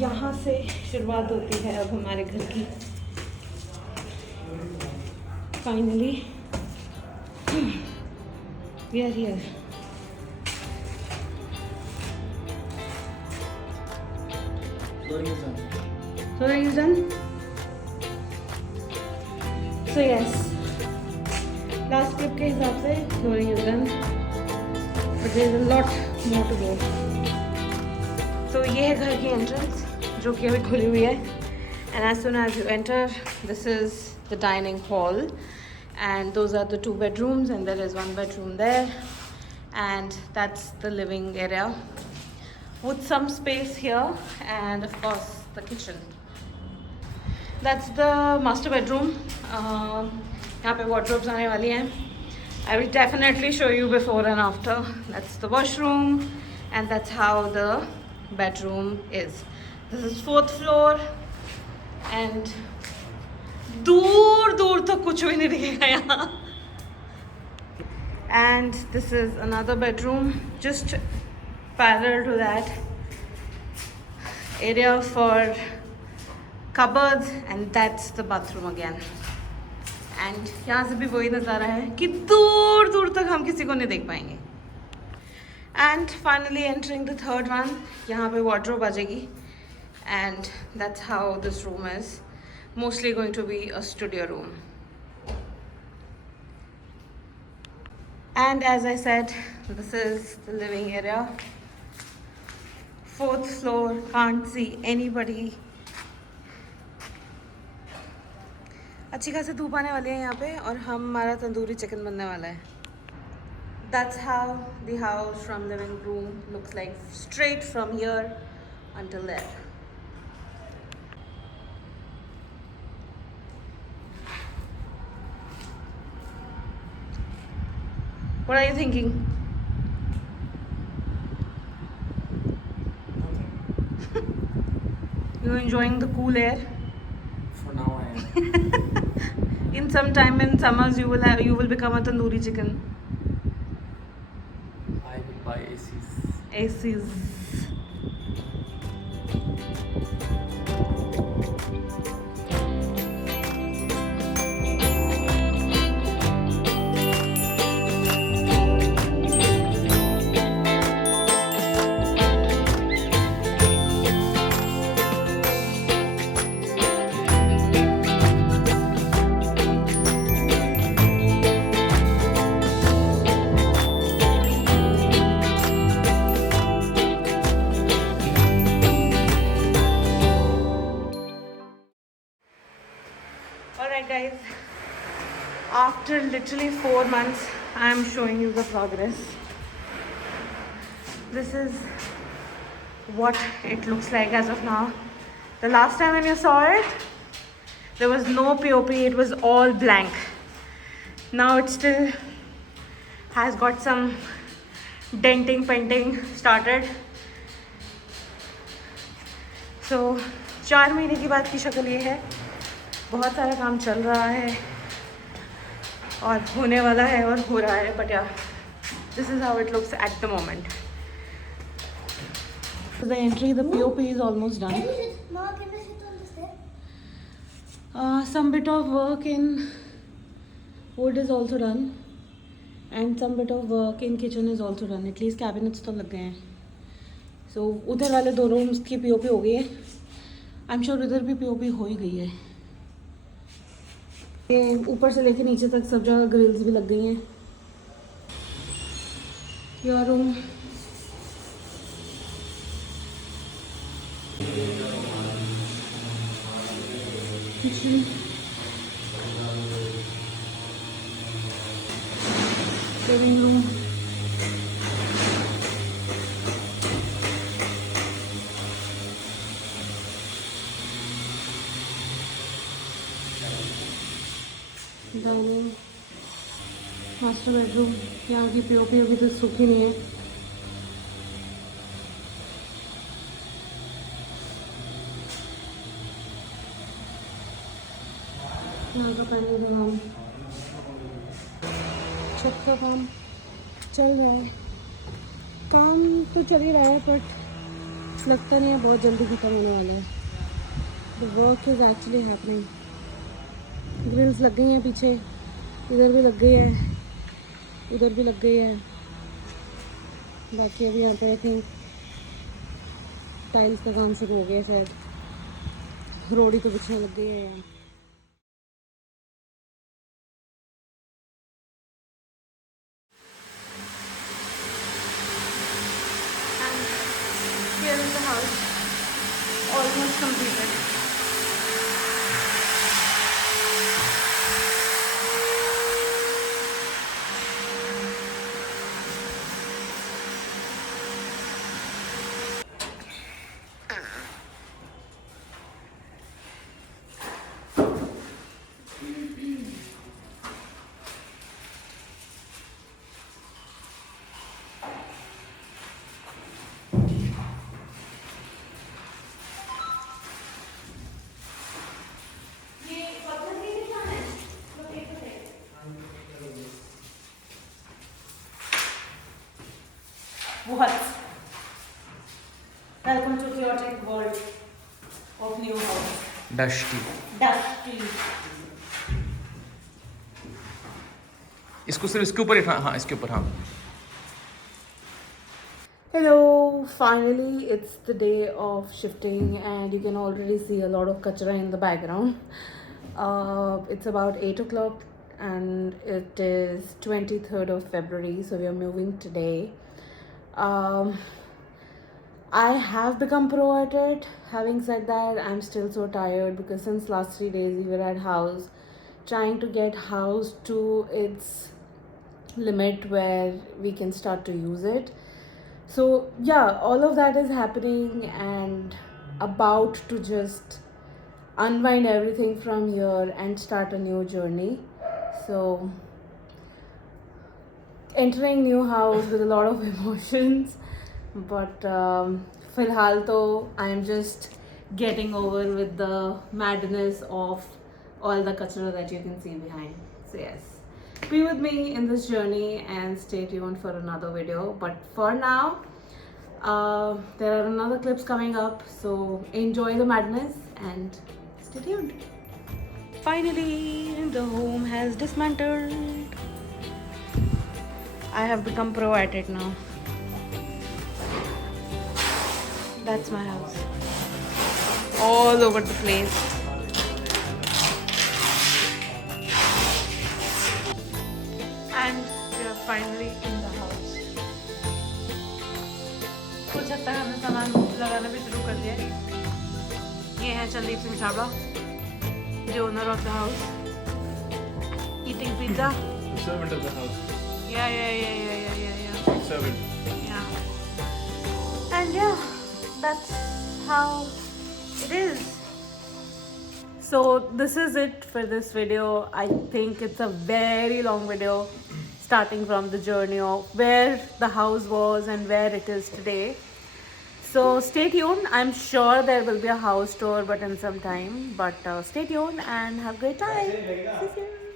यहाँ से शुरुआत होती है अब हमारे घर की। Finally we are here. Flooring is done. So yes, last clip के हिसाब से flooring is done, but there is a lot more to go. So ये है घर की entrance जो कि अभी खुली हुई है, and as soon as you enter, this is the dining hall, and those are the 2 bedrooms, and there is 1 bedroom there, and that's the living area with some space here, and of course the kitchen. That's the master bedroom. यहाँ पे wardrobes आने वाली हैं. I will definitely show you before and after. That's the washroom, and that's how the bedroom is. This is 4th floor, and दूर दूर तक कुछ भी नहीं दिखेगा यहाँ. And this is another bedroom, just parallel to that. Area for cupboards, and that's the bathroom again. And यहाँ से भी वही नज़ारा है कि दूर दूर तक हम किसी को नहीं देख पाएंगे. And finally entering the 3rd one, यहाँ पे wardrobe आ जाएगी, and that's how this room is. Mostly going to be a studio room. And as I said, this is the living area. 4th floor, can't see anybody. अच्छी खासी धूप आने वाली है यहाँ पे, और हमारा तंदूरी चिकन बनने वाला है. That's how the house from living room looks like, straight from here until there. What are you thinking? You enjoying the cool air? For now I am. In some time in summers you will become a tandoori chicken. I will buy ACs. ACs. Alright guys, after literally 4 months, I am showing you the progress. This is what it looks like as of now. The last time when you saw it, there was no POP, it was all blank. Now it still has got some denting, painting started. So 4 महीने की बाद की शक्ल ये है. बहुत सारा काम चल रहा है और होने वाला है और हो रहा है, but yeah, this is how it looks at the moment. The entry, the POP is almost done. Some bit of work in wood is also done, and some bit of work in kitchen is also done. At least cabinets तो लग गए हैं. So उधर वाले 2 rooms की POP हो गई है. I'm sure उधर भी POP हो ही गई है. ये ऊपर से लेके नीचे तक सब जगह ग्रिल्स भी लग गई हैं. Your room. Kitchen. Living room. Dining. Master bedroom. यहाँ की POP अभी तो सूखी नहीं है. यहाँ का पैनल का काम, छत का काम चल रहा है. काम तो चल ही रहा है, बट लगता नहीं है बहुत जल्दी खत्म होने वाला है. The work is actually happening. Grills लग गई हैं पीछे, इधर भी लग गई है, उधर भी लग गई है. बाकी अभी यहाँ पे आई थिंक टाइल्स का काम शुरू हो गया शायद. रोड़ी तो बिछने लग गई है यहाँ. Here is the house, almost completed. What? Welcome to chaotic world of new house. Dusty. Dusty. इसको सिर्फ इसके ऊपर ही हाँ इसके ऊपर हाँ. Hello, finally it's the day of shifting and you can already see a lot of kachra in the background. It's about 8 o'clock and it is 23rd of February, so we are moving today. I have become pro at it. Having said that, I'm still so tired because since last 3 days we were at house trying to get house to its limit where we can start to use it. So yeah, all of that is happening and about to just unwind everything from here and start a new journey. So entering new house with a lot of emotions, but filhal to I'm just getting over with the madness of all the kachra that you can see behind. So yes, be with me in this journey and stay tuned for another video. But for now, there are another clips coming up, so enjoy the madness and stay tuned. Finally, the home has dismantled. I have become pro at it now. That's my house. All over the place. And we are finally in the house. कुछ हद तक हमने सामान लगाना भी शुरू कर दिया है. ये है Chandeep Singh Chhabra, the owner of the house, eating pizza. The servant of the house. Yeah. Servant. Yeah. And yeah, that's how it is. So this is it for this video. I think it's a very long video starting from the journey of where the house was and where it is today. So stay tuned. I'm sure there will be a house tour but in some time. But stay tuned and have a great time. See you soon.